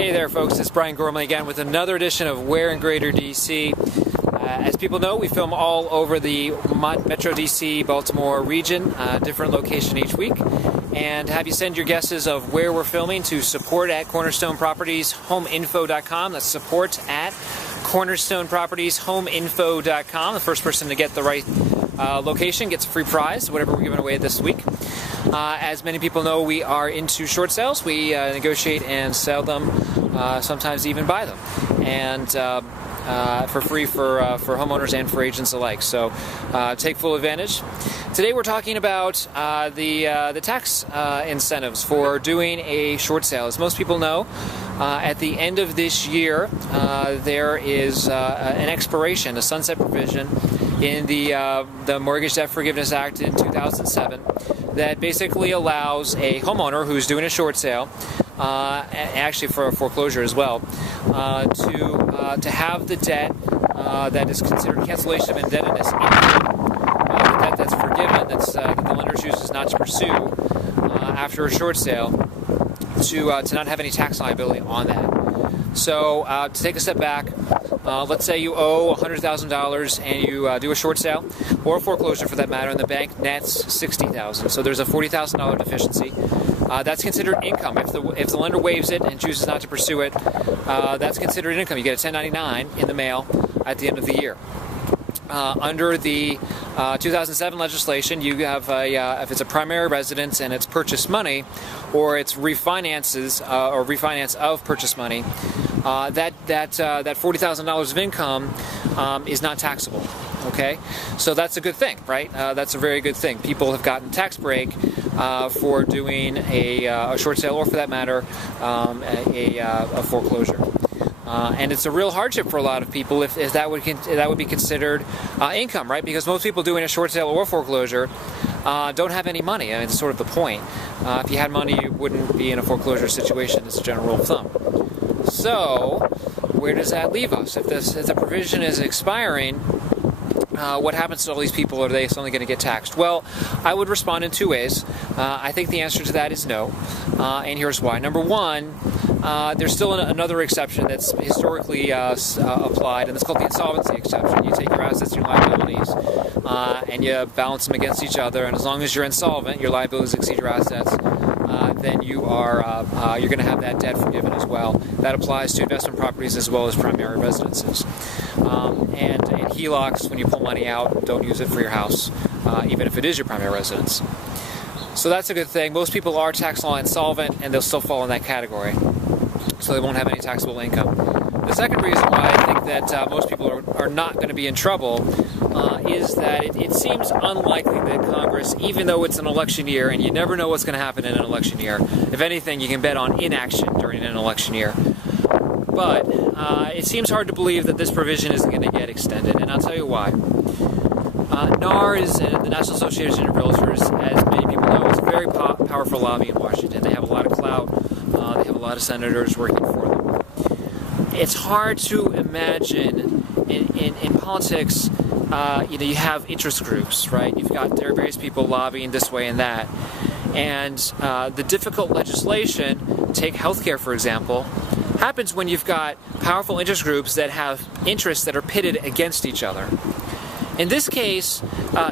Hey there folks, it's Brian Gormley again with another edition of Where in Greater DC. As people know, we film all over the Metro DC, Baltimore region, different location each week, and have you send your guesses of where we're filming to support at Cornerstone Properties homeinfo.com. That's support at Cornerstone Properties homeinfo.com. The first person to get the right location gets a free prize, whatever we're giving away this week. As many people know, we are into short sales. We negotiate and sell them, sometimes even buy them, and for free for homeowners and for agents alike. So take full advantage. Today we're talking about the tax incentives for doing a short sale. As most people know, at the end of this year, there is an expiration, a sunset provision in the Mortgage Debt Forgiveness Act in 2007 that basically allows a homeowner who's doing a short sale, actually for a foreclosure as well, to have the debt that is considered cancellation of indebtedness, the debt that's forgiven, that the lender chooses not to pursue after a short sale, to not have any tax liability on that. So to take a step back, let's say you owe $100,000 and you do a short sale, or a foreclosure for that matter, and the bank nets $60,000. So there's a $40,000 deficiency. That's considered income. If the lender waives it and chooses not to pursue it, that's considered income. You get a 1099 in the mail at the end of the year. Under the 2007 legislation, you have if it's a primary residence and it's purchase money, or it's refinances or refinance of purchase money, that $40,000 of income is not taxable. Okay, so that's a good thing, right? That's a very good thing. People have gotten tax break for doing a short sale, or for that matter, a foreclosure. And it's a real hardship for a lot of people if that would be considered income, right? Because most people doing a short sale or foreclosure don't have any money. I mean, it's sort of the point. If you had money, you wouldn't be in a foreclosure situation. It's a general rule of thumb. So, where does that leave us? If the provision is expiring, what happens to all these people? Are they suddenly going to get taxed? Well, I would respond in two ways. I think the answer to that is no, and here's why. Number one, there's still another exception that's historically applied, and it's called the insolvency exception. You take your assets and your liabilities, and you balance them against each other, and as long as you're insolvent, your liabilities exceed your assets, then you're going to have that debt forgiven as well. That applies to investment properties as well as primary residences. And HELOCs, when you pull money out, don't use it for your house, even if it is your primary residence. So that's a good thing. Most people are tax law insolvent, and they'll still fall in that category, so they won't have any taxable income. The second reason why I think that most people are not going to be in trouble is that it seems unlikely that Congress, even though it's an election year, and you never know what's going to happen in an election year, if anything, you can bet on inaction during an election year. But it seems hard to believe that this provision isn't going to get extended, and I'll tell you why. NAR is the National Association of Realtors, as many people know, is a very powerful lobby in Washington. They have a lot of clout. They have a lot of senators working for them. It's hard to imagine in politics. You have interest groups, right? There are various people lobbying this way and that, and the difficult legislation, take healthcare for example, happens when you've got powerful interest groups that have interests that are pitted against each other. In this case,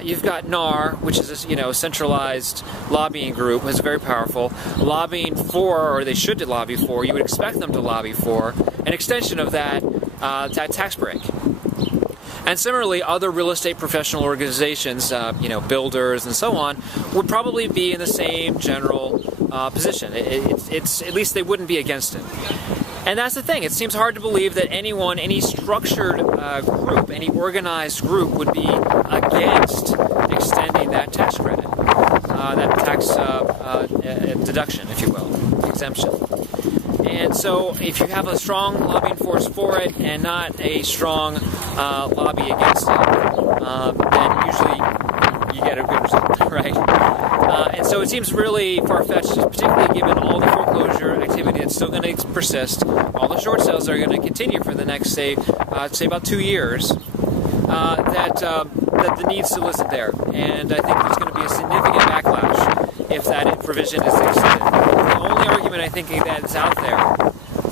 you've got NAR, which is a centralized lobbying group, is very powerful, lobbying for, or they should lobby for, you would expect them to lobby for, an extension of that tax break. And similarly, other real estate professional organizations, builders and so on, would probably be in the same general position. It's at least they wouldn't be against it. And that's the thing. It seems hard to believe that any structured group, any organized group would be against extending that tax credit, that tax deduction, if you will, exemption. And so if you have a strong lobbying force for it and not a strong lobby against it, then usually you get a good result, right? And so it seems really far-fetched, particularly given all the foreclosure activity that's still going to persist, all the short sales are going to continue for the next, say about 2 years, that the need still isn't there. And I think there's going to be a significant backlash if that provision is extended. The only argument I think that is out there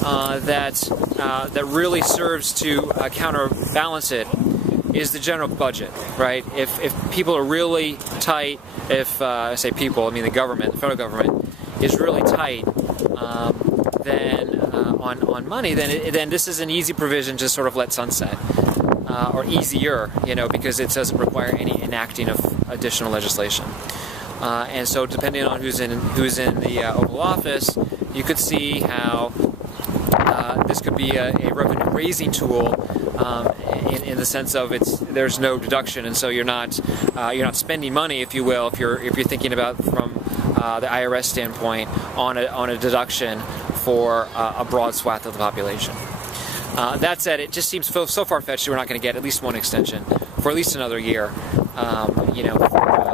that really serves to counterbalance it is the general budget, right? If people are really tight, if I say people, I mean the government, the federal government is really tight, then on money, then this is an easy provision to sort of let sunset, or easier, because it doesn't require any enacting of additional legislation. And so, depending on who's in the Oval Office, you could see how this could be a revenue-raising tool in the sense of there's no deduction, and so you're not spending money, if you will, if you're thinking about from the IRS standpoint on a deduction for a broad swath of the population. That said, it just seems so far-fetched that we're not going to get at least one extension for at least another year,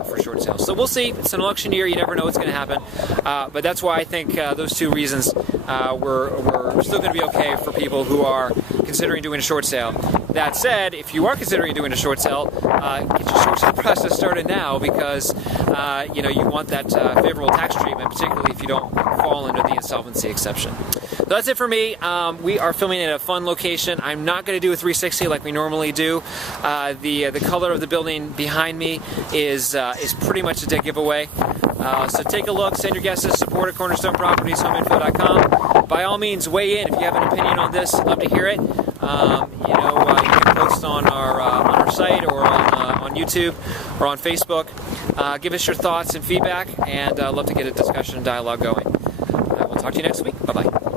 for short sales. So we'll see. It's an election year. You never know what's going to happen. But that's why I think those two reasons we're still going to be okay for people who are considering doing a short sale. That said, if you are considering doing a short sale, get your short sale process started now, because you want that favorable tax treatment, particularly if you don't fall under the insolvency exception. So that's it for me. We are filming at a fun location. I'm not going to do a 360 like we normally do. The color of the building behind me is pretty much a dead giveaway. So take a look, send your guesses, support at cornerstonepropertieshomeinfo.com. By all means, weigh in if you have an opinion on this. I'd love to hear it. You can post on our site, or on YouTube, or on Facebook. Give us your thoughts and feedback, and I'd love to get a discussion and dialogue going. We'll talk to you next week. Bye-bye.